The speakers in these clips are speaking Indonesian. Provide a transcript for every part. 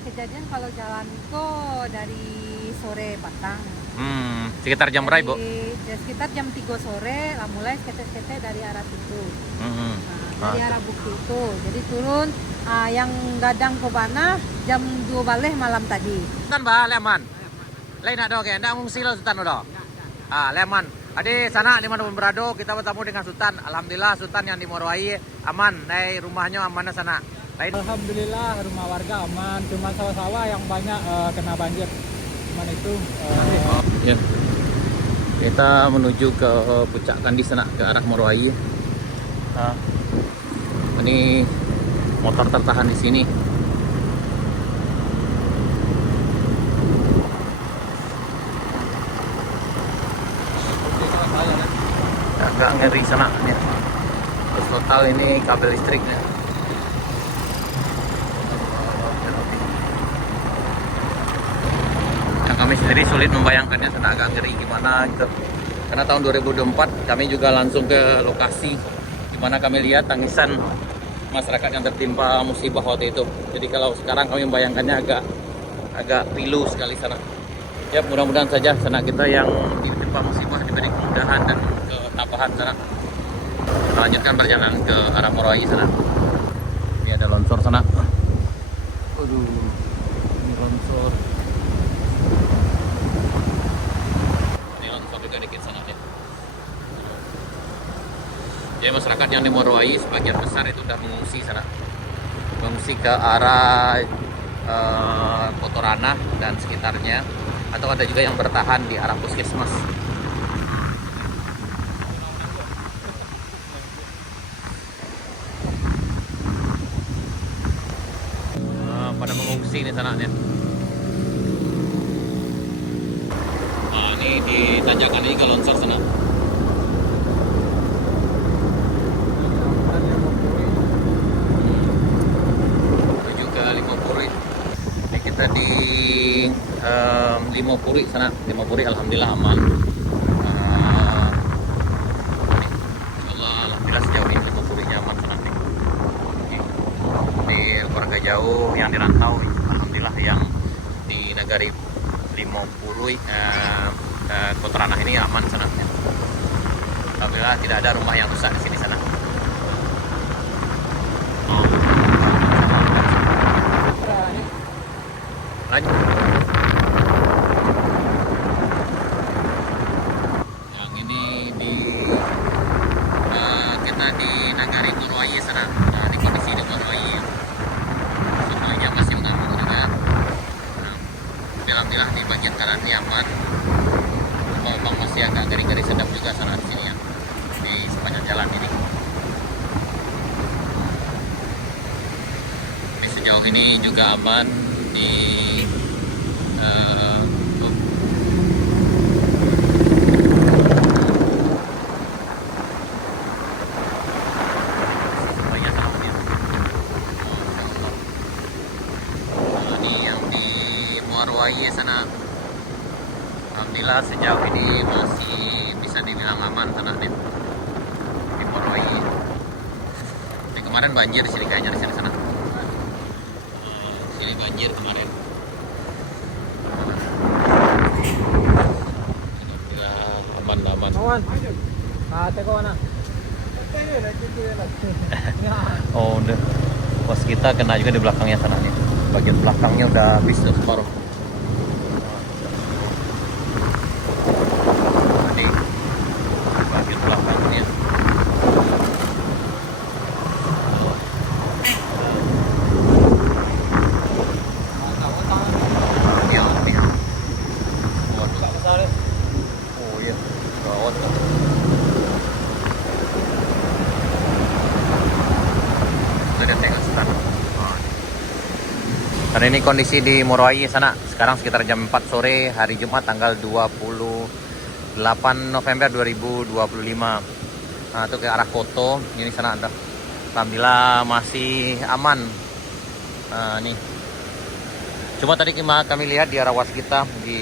kejadian kalau jalan itu dari sore petang. Sekitar jam berapa, Bu? Sekitar jam 3 sore lah mulai skete-skete dari arah situ. Nah, dari arah bukti itu. Jadi turun yang gadang ke mana jam 2 balik malam tadi. Sultan ba, leman. Lain ada oke, ndak ngungsi lo Sultan udah. Leman. Adi sana di mana berado kita bertemu dengan Sultan. Alhamdulillah Sultan yang di Morowai aman, dari rumahnya aman sana. Lain. Alhamdulillah rumah warga aman, cuma sawah-sawah yang banyak kena banjir. Cuman itu Ya. Kita menuju ke puncak Kandi sana ke arah Morowai. Ini motor tertahan di sini. Agak ngeri sana ya. Terus total ini kabel listriknya. Yang kami sendiri sulit membayangkannya, sana agak ngeri gimana gitu. Karena tahun 2024 kami juga langsung ke lokasi di mana kami lihat tangisan masyarakat yang tertimpa musibah waktu itu. Jadi kalau sekarang kami membayangkannya agak pilu sekali sana. Ya mudah-mudahan saja sana kita yang ditimpa musibah diberi kemudahan dan ketabahan sana. Kita lanjutkan perjalanan ke arah Morowai sana. Ini ada longsor sana. Aduh, ini longsor. Ini longsor juga dikit sana ya. Jadi masyarakat yang di Morowai sebagian besar itu sudah mengungsi sana. Mengungsi ke arah Kotorana dan sekitarnya. Atau ada juga yang bertahan di arah puskesmas. Pada mengungsi di sana ya. Ini di tanjakan ini ke longsor sana. Menuju ke Limopuri. Ini kita di Limopuri sana. Limopuri alhamdulillah aman. Alhamdulillah sejauh ini Limopurinya aman sana. Di keluarga jauh yang dirantau, alhamdulillah yang di negari Limopuri, Kotorana ini aman sana. Alhamdulillah tidak ada rumah yang rusak di sini sana. Lanjut. Yang ini di kita di Nagari Morowai sana. Nah, di kondisi di Morowai semuanya masih mengamuk juga. Alhamdulillah di bagian kanan ini aman. Memang masih agak geri-geri sedap juga sana di sini ya, di sepanjang jalan ini. Di sejauh ini juga aman di Morowai sana. Alhamdulillah sejauh ini masih bisa dibilang aman sana di Morowai. Ini kemarin banjir di sini kayaknya di sana. Sini banjir kemarin. Alhamdulillah aman. kawan. Teko mana? Oh udah. Pos kita kena juga di belakangnya sana nih. Bagian belakangnya udah habis tuh separuh. Ini bagian belakangnya. Oh iya, gawat. Ada tengah setan. Karena ini kondisi di Morowai sana. Sekarang sekitar jam 4 sore hari Jumat tanggal 28 November 2025. Nah, itu ke arah Koto. Ini sana ada. Alhamdulillah masih aman. Nah, ini. Cuma tadi kami lihat di arah waskita di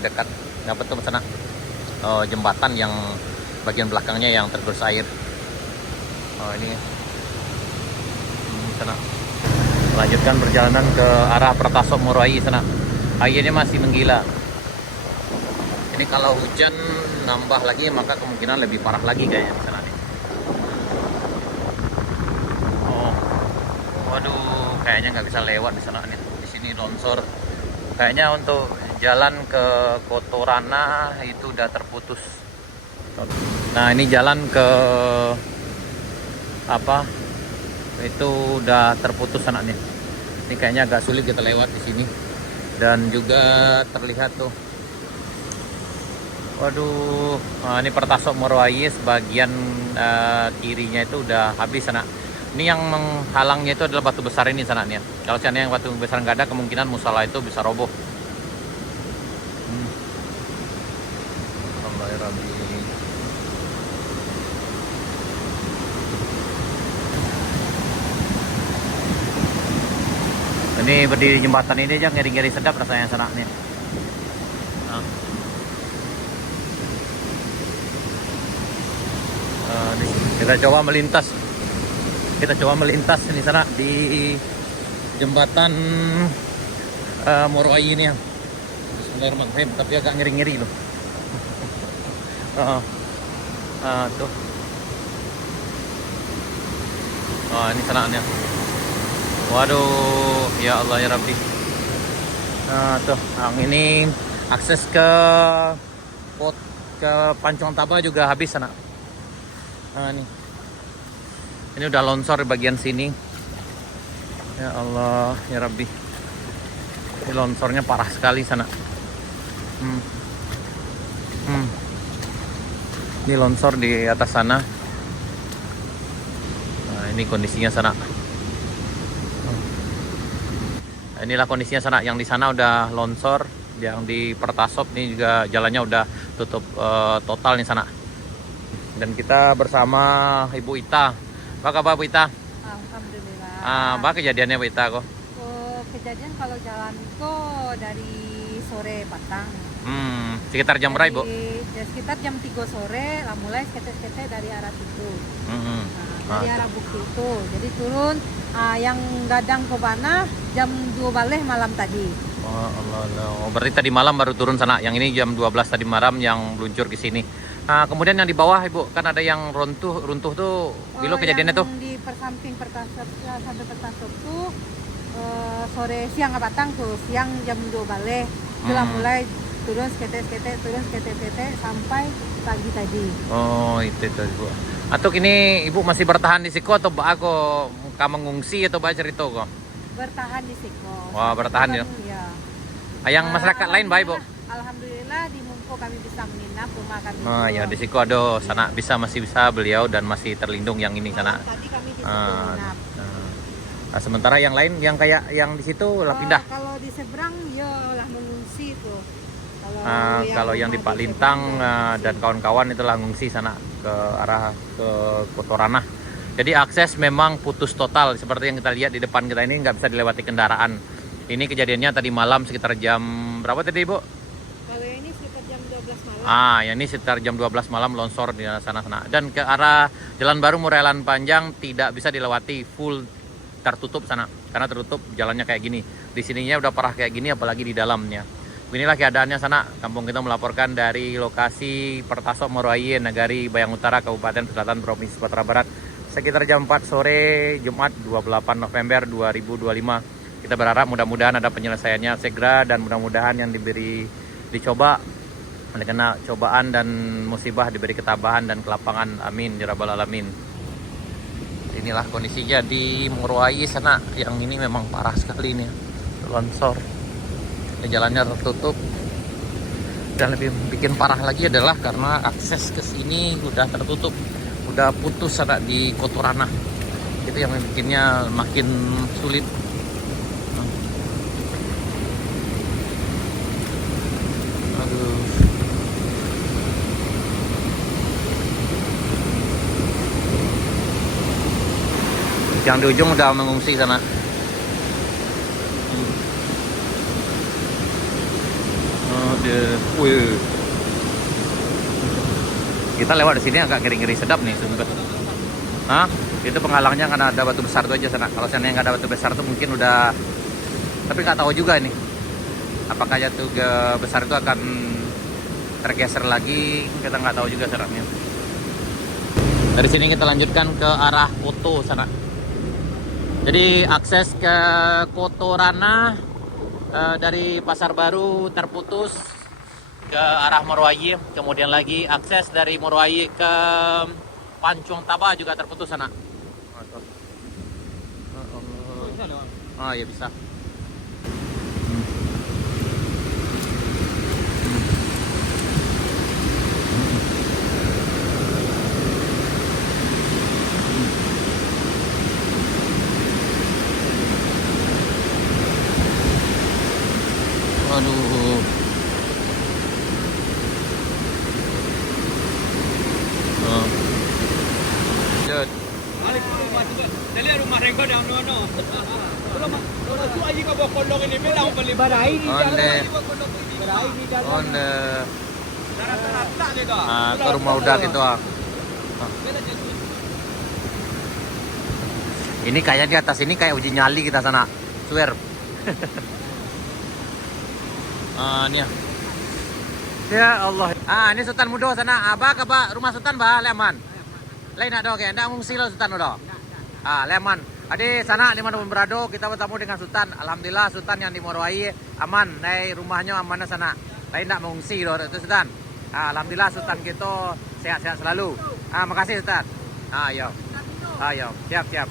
dekat apa tuh sana jembatan yang bagian belakangnya yang tergerus air. Oh ini sana. Lanjutkan perjalanan ke arah Pertasop Moroai sana. Airnya masih menggila. Ini kalau hujan nambah lagi maka kemungkinan lebih parah lagi kayaknya di sana nih. Oh, waduh, kayaknya nggak bisa lewat di sana nih. Di sini longsor. Kayaknya untuk jalan ke Kotorana itu udah terputus. Nah, ini jalan ke apa? Itu udah terputus anaknya. Ini kayaknya agak sulit kita lewat di sini. Dan juga terlihat tuh. Waduh, ini Pertasop Moroai sebagian kirinya itu udah habis anak. Ini yang menghalangnya itu adalah batu besar ini sanaknya. Kalau seandainya yang batu besar nggak ada, kemungkinan musala itu bisa roboh. Ini berdiri di jembatan ini aja ngeri-ngeri sedap rasanya sanaknya. Kita coba melintas di sana di jembatan Moroai ini ya. Bismillahirrahmanirrahim, tapi agak ngeri-ngeri loh. Tuh. Ini sananya. Waduh, ya Allah ya Rabbi. Tuh, ini akses ke Pancong Taba juga habis sana. Ini udah longsor di bagian sini. Ya Allah ya Rabbi. Ini longsornya parah sekali sana. Ini longsor di atas sana. Nah, ini kondisinya sana. Inilah kondisinya sana. Yang di sana udah longsor, yang di Pertasop ini juga jalannya udah tutup total nih sana. Dan kita bersama Ibu Ita. Apa kabar Bu Ita? Alhamdulillah. Apa kejadiannya Bu Ita kok? Kejadian kalau jalan itu dari sore patang. Sekitar jam berapa Bu? Ya, sekitar jam 3 sore lah mulai skete-skete dari arah situ. Dari arah bukti itu. Jadi turun yang gadang ke mana jam 2 balik malam tadi. Oh Allah. Berarti tadi malam baru turun sana. Yang ini jam 12 tadi malam yang meluncur ke sini. Nah, kemudian yang di bawah Ibu, kan ada yang runtuh tuh. Bilo kejadiannya tuh? Di persamping Pertasop sampai Pertasop tuh sore siang patang tuh, siang jam 2 balik. Setelah mulai turun skete sampai pagi tadi. Oh, itu Ibu. Atau kini Ibu masih bertahan di Siko atau aku mengungsi atau cerita kok? Bertahan di Siko. Wah, bertahan ya. Yang masyarakat lain baik, Bu? Alhamdulillah di Mumpo kami bisa menginap, rumah kami. Ya di Siko ada sana masih bisa beliau dan masih terlindung yang ini sana. Tadi kami di situ menginap. Nah, sementara yang lain yang kayak yang di situ lah pindah. Kalau di seberang ya lah mengungsi tuh. Kalau yang di Pak Lintang dan kawan-kawan itu lah ngungsi sana ke arah ke Kotorana. Jadi akses memang putus total seperti yang kita lihat di depan kita ini nggak bisa dilewati kendaraan. Ini kejadiannya tadi malam sekitar jam berapa tadi Ibu? Kalau ini sekitar jam 12 malam. Ya ini sekitar jam 12 malam longsor di sana. Dan ke arah Jalan Baru Murelan Panjang tidak bisa dilewati, full tertutup sana karena tertutup jalannya kayak gini. Di sininya udah parah kayak gini apalagi di dalamnya. Inilah keadaannya sana. Kampung kita melaporkan dari lokasi Pertasop Moroai, Nagari Bayang Utara, Kabupaten Selatan, Provinsi Sumatera Barat. Sekitar jam 4 sore Jumat 28 November 2025. Kita berharap mudah-mudahan ada penyelesaiannya segera dan mudah-mudahan yang dicoba kena cobaan dan musibah diberi ketabahan dan kelapangan. Amin ya rabbal alamin. Inilah kondisinya di Moroai sana. Yang ini memang parah sekali nih, longsor. Jalannya tertutup. Dan lebih bikin parah lagi adalah karena akses ke sini udah tertutup, udah putus sana di Kotorana. Itu yang bikinnya makin sulit. Yang di ujung udah mengungsi sana. Kita lewat di sini agak ngeri-ngeri sedap nih, sumpah. Itu penghalangnya karena ada batu besar itu aja sana. Kalau sana nggak ada batu besar tuh mungkin udah, tapi nggak tahu juga ini apakah jatuh besar itu akan tergeser lagi, kita nggak tahu juga seratnya. Dari sini kita lanjutkan ke arah Koto sana. Jadi akses ke Koto Rana dari Pasar Baru terputus ke arah Morowali, kemudian lagi akses dari Morowali ke Pancung Taba juga terputus sana. Oh iya bisa. Aduh. Balik ke rumah juga. Dari rumah Renggo dan Nono. Kalau tu aja kau bawa kolong ini bilang beli barai di jalan. Barai di jalan. Rata-rata ni dah. Ke rumah udah gitu ah. Ini kayak di atas ini kayak uji nyali kita sana. Swear. Ini ya. Ya Allah. Ini Sultan Mudo sana. Abah ke rumah Sultan bah Leman. Lain ada oke. Ndak ngungsi lo Sultan udah. Leman. Ade sana di mana berado kita bertemu dengan Sultan. Alhamdulillah Sultan yang di Morowali aman. Dari rumahnya aman sana. Lain ndak mengungsi lo itu Sultan. Alhamdulillah Sultan kita sehat-sehat selalu. Makasih Sultan. Ayo. Ayo. Siap.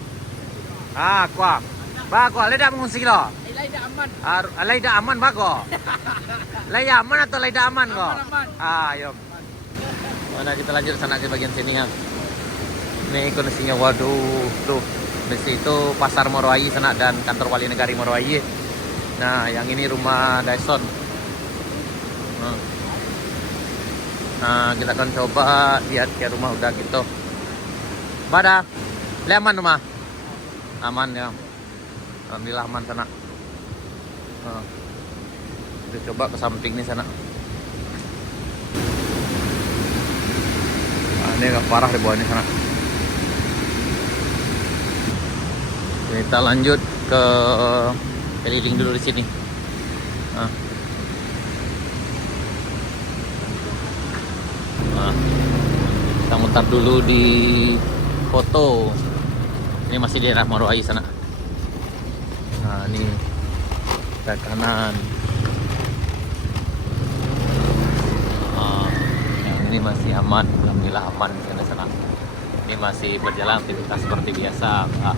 Kuah. Bagus, lain ndak mengungsi lo. Lain dah aman. Lain dah aman bagus. Lain aman atau lain dah aman kok? Ayo. Mana kita lanjut sana ke bagian sini ya. Ini kondisinya waduh tuh. Di situ Pasar Morowali sana dan kantor Wali Negari Morowali. Nah, yang ini rumah Dyson. Nah, kita akan coba lihat ke rumah udah gitu. Pada, aman rumah? Aman ya. Alhamdulillah aman sana. Kita coba ke samping nih sana. Ini agak parah di bawah ini sana. Kita lanjut ke keliling dulu di sini. Kita mutar dulu di Koto. Ini masih di daerah Morowali sana. Nah, ini ke kanan. Yang ini masih aman, alhamdulillah aman di sana. Ini masih berjalan aktivitas seperti biasa. Yang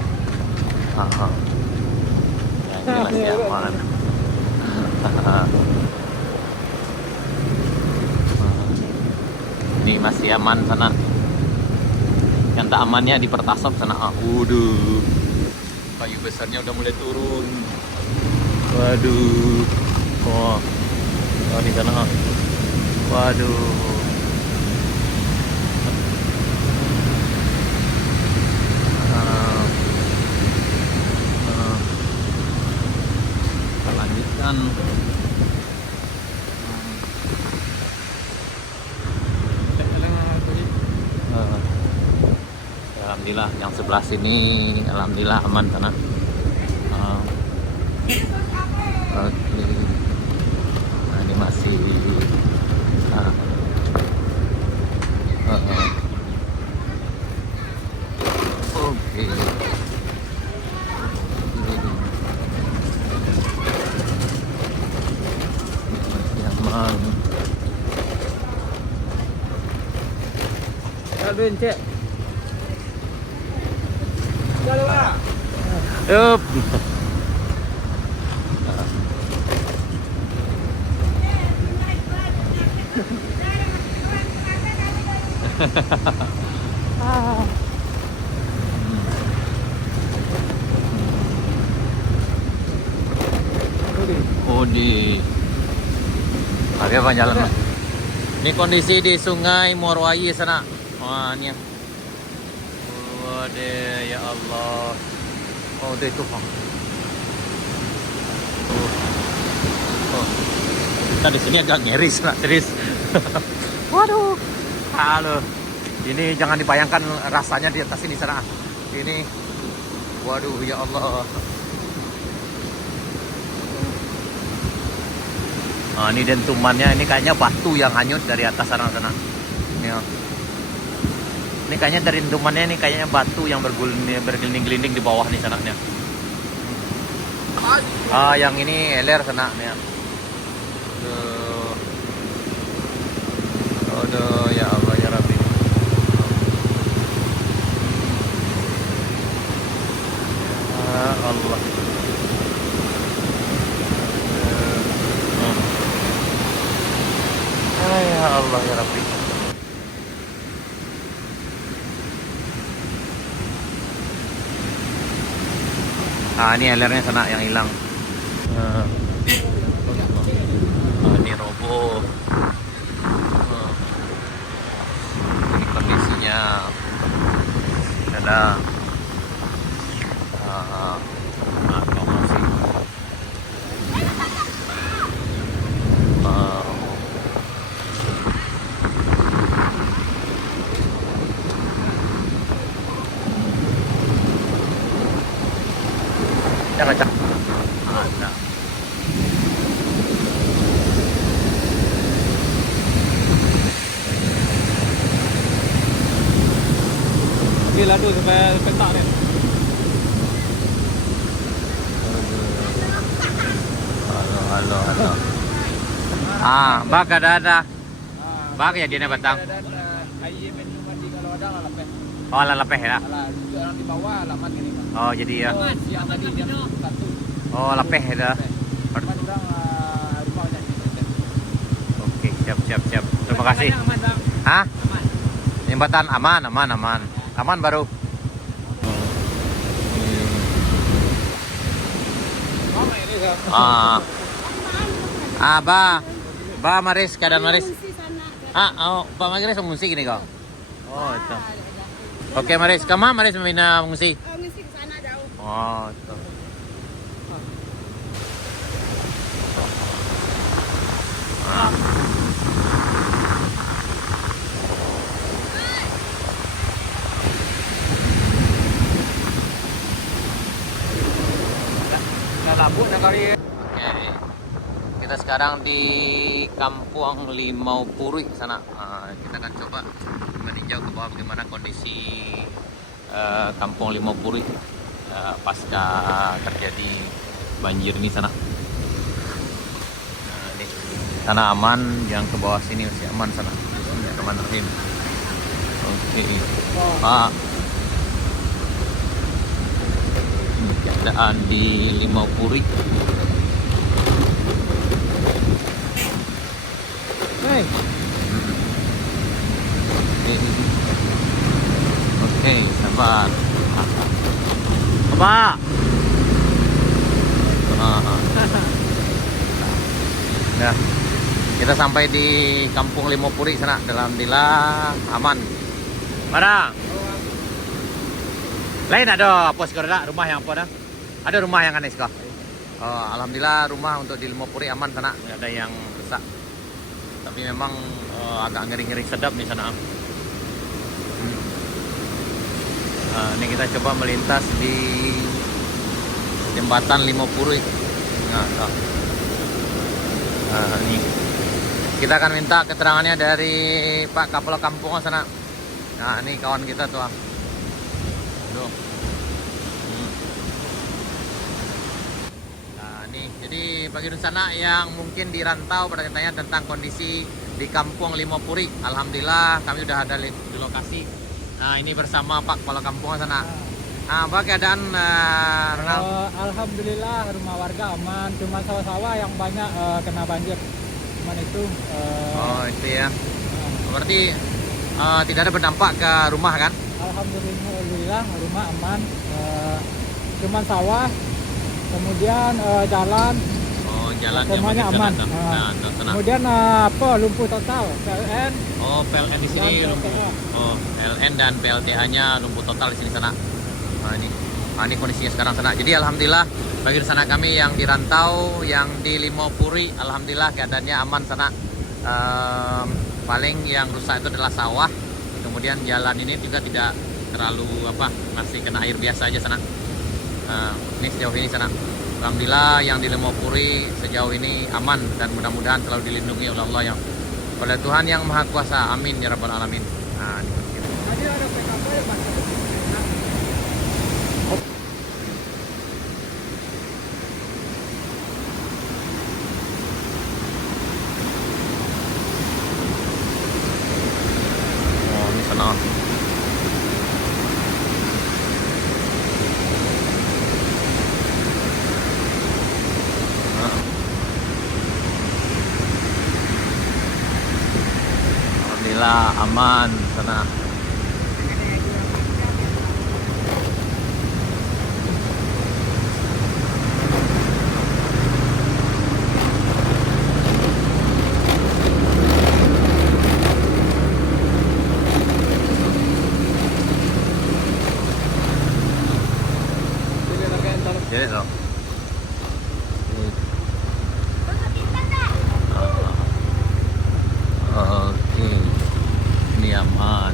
ini masih aman. Ini masih aman sana. Yang tak amannya di Pertasop sana. Waduh, kayu besarnya udah mulai turun. Waduh. Oh di sana. Waduh. Kita lanjutkan. Alhamdulillah yang sebelah sini alhamdulillah aman sana. Oke. Nah, ini masih oke. Masih aman. Alvin cek. Yup. di ada apa jalan? Ini kondisi di Sungai Morowali sana. Wah, ini. Waduh, ya Allah. Oh, itu Bang. Oh. Kita di sini agak ngeris, nak, serius. Waduh. Halo. Ini jangan dibayangkan rasanya di atas ini sana. Ini, waduh ya Allah. Nah, ini dentumannya, ini kayaknya batu yang hanyut dari atas sana. Ya. Ini kayaknya dari dentumannya, ini kayaknya batu yang bergelinding-gelinding di bawah nih sananya. Ah, yang ini eler sana nih. Aduh, ya Allah ya Rabbi. Ya Allah. Ya Allah ya Rabbi. Ah, ini alernya sana yang hilang. Ini roboh. Ini kondisinya ada atau masih ya kaca ada. Gila tuh sampai pentak nih. Halo. Ah, bak ada. Bak ya dia batang. Oh, lalapeh ya. Orang di bawah alamat ini. Oh, jadi ya. Siang tadi jam 1. Oh, lapeh ya. Orang rumahnya. Oke, siap. Terima kasih. Aman, Bang. Hah? Aman. Jembatan aman. Aman baru. Mama ini Ba Maris, keadaan Maris. Pak Maris mengungsi gini kok. Oh, itu. Oke, Maris. Kemana Maris meminta mengungsi? Ngisi ke sana jauh. Oh, itu. Labu nak kali. Oke. Kita sekarang di Kampung Limau Puri sana. Kita akan coba meninjau ke bawah bagaimana kondisi Kampung Limau Puri pasca terjadi banjir ini sana. Ini sana aman, yang ke bawah sini masih aman sana. Bismillahirrahmanirrahim. Oke. Pak. Keadaan di Limau Puri. Hey. Oke, sabar. Apa? Nah, kita sampai di Kampung Limau Puri sana. Alhamdulillah aman. Mana? Lain ada apa sekarang rumah yang apa dah? Ada rumah yang aneh kah? Oh, alhamdulillah rumah untuk di Limau Puri aman sana, tidak ada yang rusak. Tapi memang agak ngeri-ngeri sedap di sana. Ini kita coba melintas di jembatan Limau Puri. Ini kita akan minta keterangannya dari Pak Kapolok Kampung sana. Nah, ini kawan kita tuh. Nah, nih, jadi bagi sana yang mungkin dirantau bertanya tentang kondisi di Kampung Limau Puri, alhamdulillah kami sudah ada di lokasi. Nah, ini bersama Pak Kepala Kampung sana. Nah, apa keadaan Ronald? Alhamdulillah rumah warga aman, cuma sawah-sawah yang banyak kena banjir. Cuman itu. Oh, itu ya. Berarti tidak ada berdampak ke rumah kan? Alhamdulillah rumah aman. Cuman sawah, kemudian jalan. Oh, jalan semuanya yang aman. Kemudian lumpuh total PLN. Oh, PLN di sini lumpuh. Oh, PLN dan PLTA-nya lumpuh total di sini sana. Nah, ini kondisinya sekarang sana. Jadi alhamdulillah bagi sana kami yang dirantau, yang di Limau Puri, alhamdulillah keadaannya aman sana. Paling yang rusak itu adalah sawah. Kemudian jalan ini juga tidak terlalu masih kena air biasa aja sana. Nah, ini sejauh ini sana. Alhamdulillah yang di Lemopuri sejauh ini aman dan mudah-mudahan selalu dilindungi oleh Allah yang oleh Tuhan yang Maha Kuasa. Amin ya rabbal alamin. Nah, Tadi ada PKP Mas. oh ini sana. Alhamdulillah aman sana. Jadi loh. Oke, ini aman.